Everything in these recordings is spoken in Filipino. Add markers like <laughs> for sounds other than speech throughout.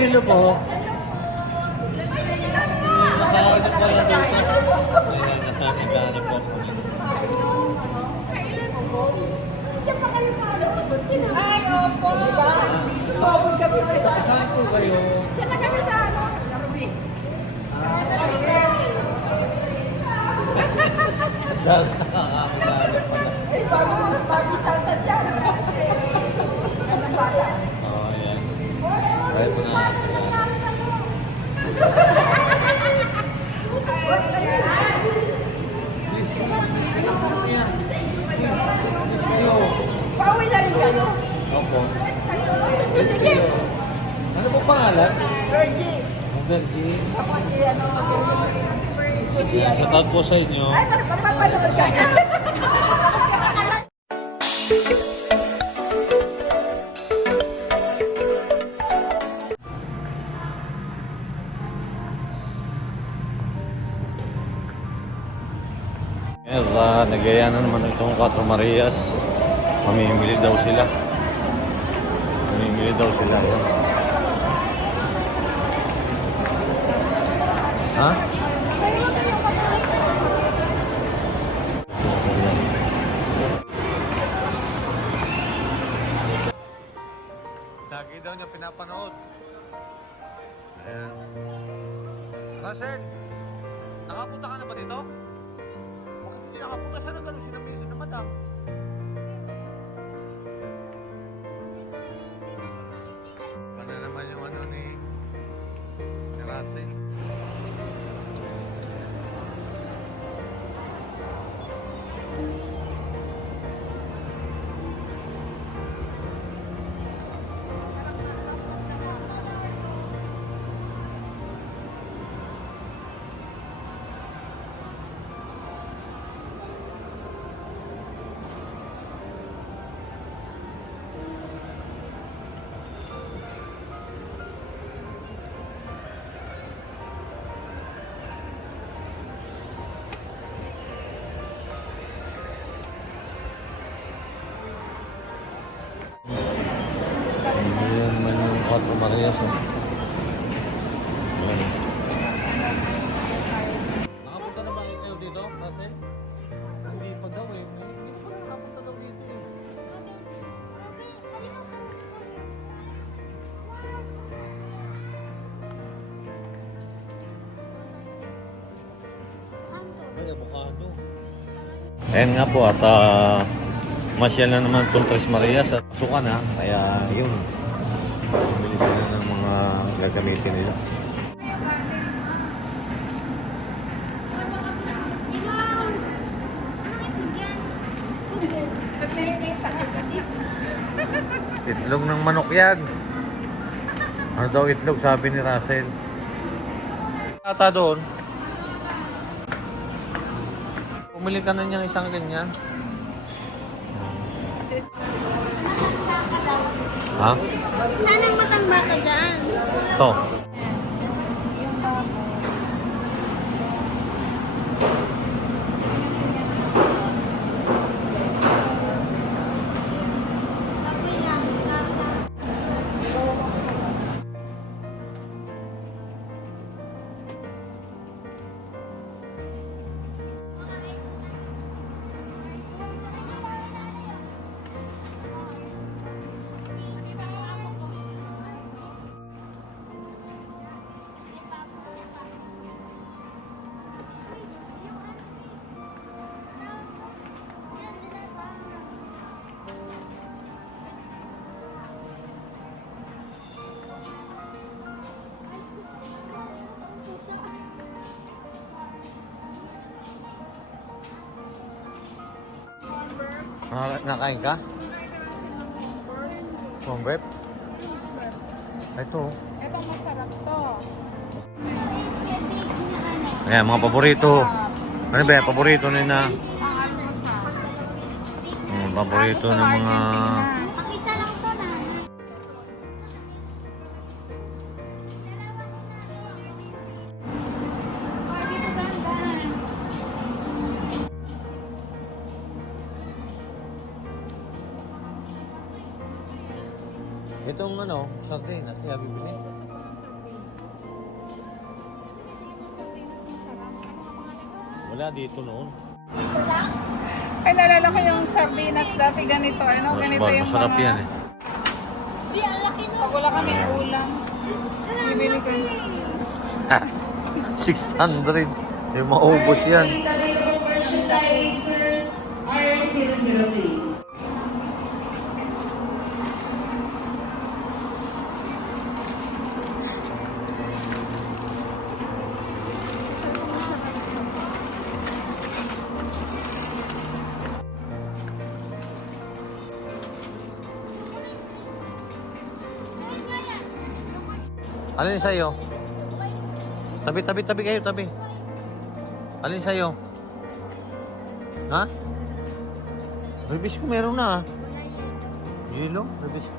hello po. Ay, opo. Sumabog kami sa... Saan po kayo? Diyan na kami sa ano? Larumi. <laughs> Dahil nakakakita Sa tawag po sa inyo. Ay, mapapanood ka uh, nagaya na naman itong Quatro Marias. Mamimili daw sila. Mamimili daw sila. Yan. Ayan. Nakapunta na ba kayo dito, Russell? Hindi pa daw eh. Hindi pa nakapunta daw dito eh. Ay, avocado. Ayan nga po at uh, masyal na naman itong Tres Marias at suka na. Kaya yun. Bumili sila ng mga gagamitin nila. Itlog ng manok yan. Ano daw itlog sabi ni Russell? Ata doon. Pumili ka na niyang isang ganyan. Ha? Sana matamba ka dyan. To. Naka- Nakain ka? Convert? Ito. Itong masarap to. Ayan, mga paborito. Ano ba yan? Paborito ni na. Ang ano siya. Hmm, paborito ng mga... Wala dito noon. Ay, nalala ko yung sardinas dati ganito. Ano, Mas ganito yung masarap mga... yan eh. Di, ang laki nun. Pag wala kami ulam. Bibili ko yun. 600. Yung maubos yan. Alin sa'yo? Tabi, tabi, tabi kayo, tabi. Alin sa'yo? Ha? Ribis ko meron na ah. Yelo, ribis ko.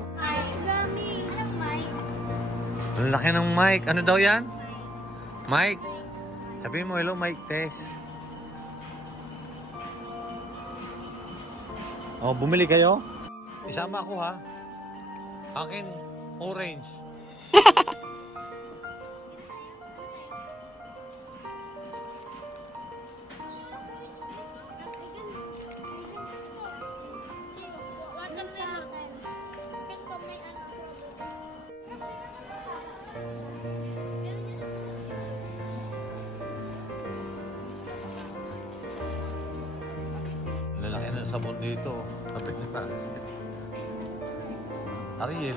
Ang laki ng mic. Ano daw yan? Mike. Sabihin mo, hello Mike Tess. Oh, bumili kayo? Isama ako ha. Akin, orange. <laughs> Ng sabon dito. Kapit ni Paris. Ariel.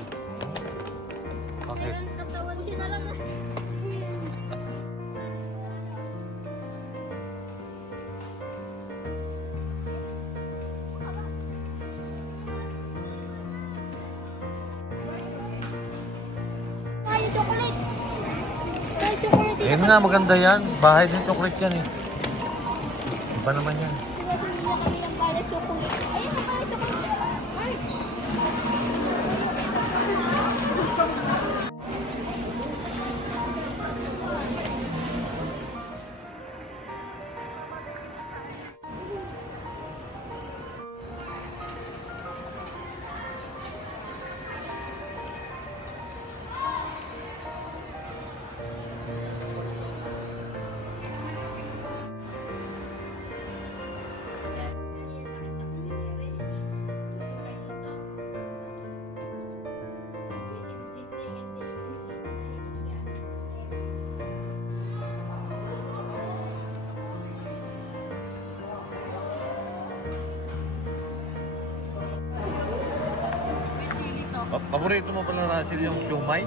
Bakit? Katawan siya na lang. Ayun nga, maganda yan. Bahay din chocolate yan eh. Iba naman yan. Niya kami ng pala chocolate. Ayun na pala chocolate. Ay. Pa- Paborito mo pala Russell yung chumay?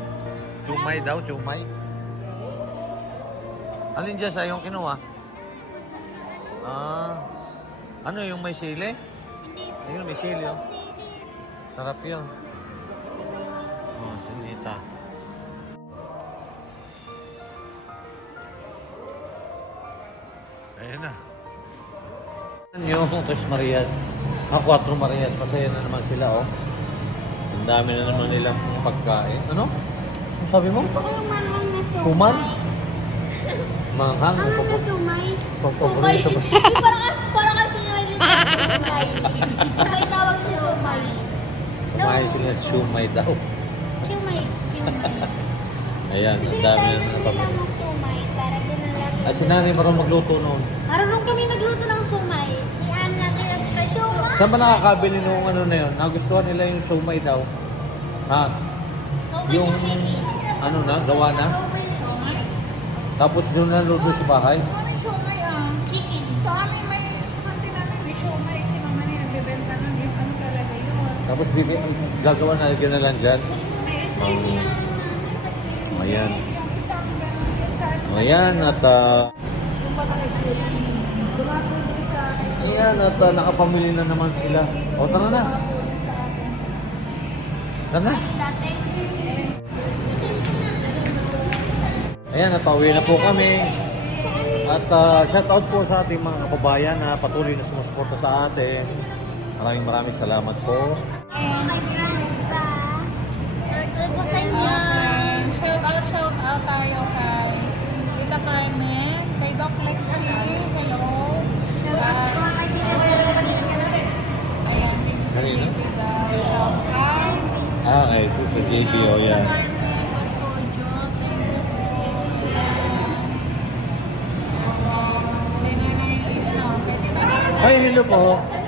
Chumay daw, chumay. Alin dyan sa yung kinuha? Ah, ano yung may sili? Ayun, may sili oh. Sarap yun. Oh, sinita. Ayun na. Yung Tres Marias. Ah, Cuatro Marias. Masaya na naman sila, oh. Ang dami na naman nilang pagkain. Ano? Ano sabi mo? Gusto ko yung manghang na sumay. Suman? <laughs> Manghang? Manghang na sumay. Ba? <laughs> Parang kasi, parang kasi nga yun sa sumay. Sumay tawag sa sumay. Kumain sila sumay daw. Sumay. Sumay. Ayan, ang dami na ng napapag... nilang na sumay para doon na lang. Ah, si nanay marunong magluto noon. Marunong kami magluto ng sumay. Saan ba nakakabili nung ano na yun? Nagustuhan nila yung sumay daw. Ha? Yung ano na, gawa na? Tapos doon na luto sa bahay? Siomay siomay. Tapos bibi, gagawa na lagyan na lang dyan. Um. Ayan. Ayan, at ah, Ayan, at ah, nakapamili na naman sila. O, tara na. Tara na. Ayan, at pauwi na po kami. At uh, shout out po sa ating mga kababayan na patuloy na sumusuporta sa atin. Maraming maraming salamat po. My grandpa. Ito po sa inyo. Out, shout out tayo kay Tita Carmen, kay Doc Lexi, hello. Thank you, Kanina? Ah, okay. The JP, oh yeah. Ay, hello po.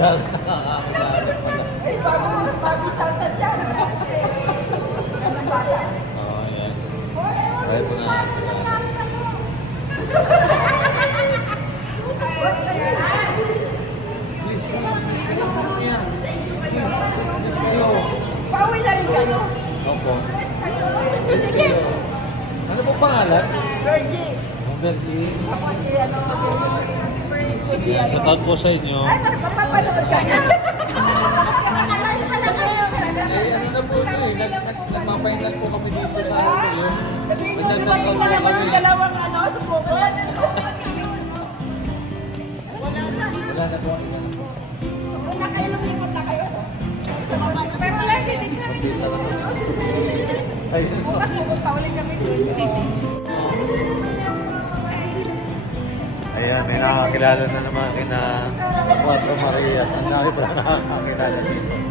Nakakakilala pala. Ay, bago bago salta siya. Oo, ayan. Kaya po na. Pauwi na rin kayo. Opo. Sige. Ano po pangalan? Virgie. Berlin. Ako si ano, Sige, sa taon po sa inyo. Ay, mapapanood ka na. Eh, ano na po ito eh. Nag, nag, nagpapahingal po kami dito sa ano yun. Sabihin mo, Magsasakal ibalik po mo naman kami. ang dalawang ano, subukan. Wala na po. Wala na po. Wala kayo, lumipot na kayo. Pero lagi din kami. Ay, Bukas pupunta ulit kami nakakilala na naman kina Cuatro Marias. Ang dami pala nakakakilala dito.